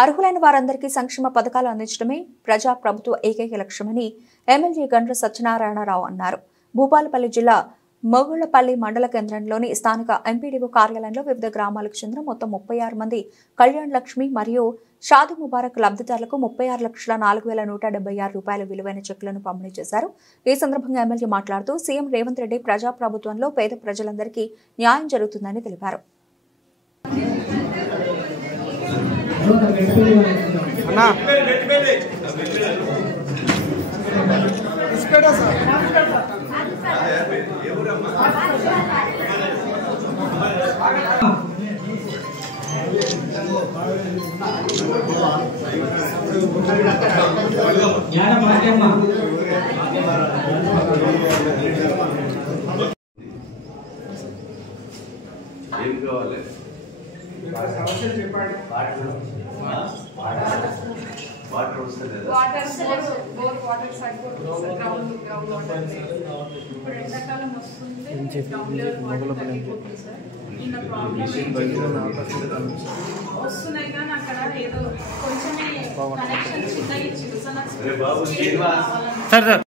అర్హులైన వారందరికీ సంక్షేమ పథకాలు అందించడమే ప్రజా ప్రభుత్వ ఏకైక లక్ష్యమని ఎమ్మెల్యే గండ్ర సత్యనారాయణరావు అన్నారు. భూపాలపల్లి జిల్లా మొగుళ్లపల్లి మండల కేంద్రంలోని స్థానిక ఎంపీడీఓ కార్యాలయంలో వివిధ గ్రామాలకు చెందిన మొత్తం 36 మంది కళ్యాణ్ లక్ష్మి మరియు షాదీ ముబారక్ లబ్ధిదారులకు 36,04,176 రూపాయల విలువైన చెక్కులను పంపిణీ చేశారు. ఈ సందర్భంగా ఎమ్మెల్యే మాట్లాడుతూ సీఎం రేవంత్ రెడ్డి ప్రజా ప్రభుత్వంలో పేద ప్రజలందరికీ న్యాయం జరుగుతుందని తెలిపారు. ఏం కావాలి? వాటర్ వస్తుంది. బోర్ వాటర్ సరిపోతుంది. గ్రౌండ్ వాటర్ ఇప్పుడు ఎండాకాలం వస్తుంది. గ్రౌండ్ లెవెల్ వాటర్ తగ్గిపోతుంది సార్. నిన్న ప్రాబ్లం వస్తున్నాయి కానీ అక్కడ ఏదో కొంచెమే కనెక్షన్ చిన్నగా ఇచ్చింది సార్.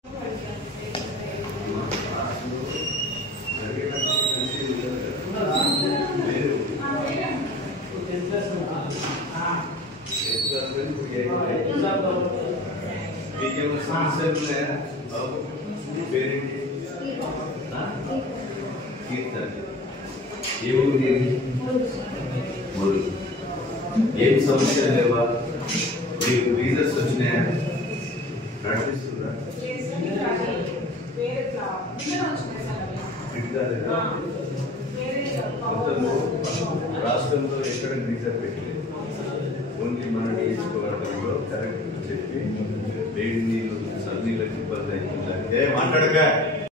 ఏం సమస్య లేవా? మీకు వీజర్స్ వచ్చినాయా? నడిపిస్తున్నా రాష్ట్రంలో ఎక్కడ వీజర్ పెట్టలేదు. ఓన్లీ మన నియోజకవర్గంలో కరెక్ట్ చెప్పి వేడి నీళ్ళు సన్నీళ్ళకి ఇబ్బంది అవుతుందంటే మాట్లాడగా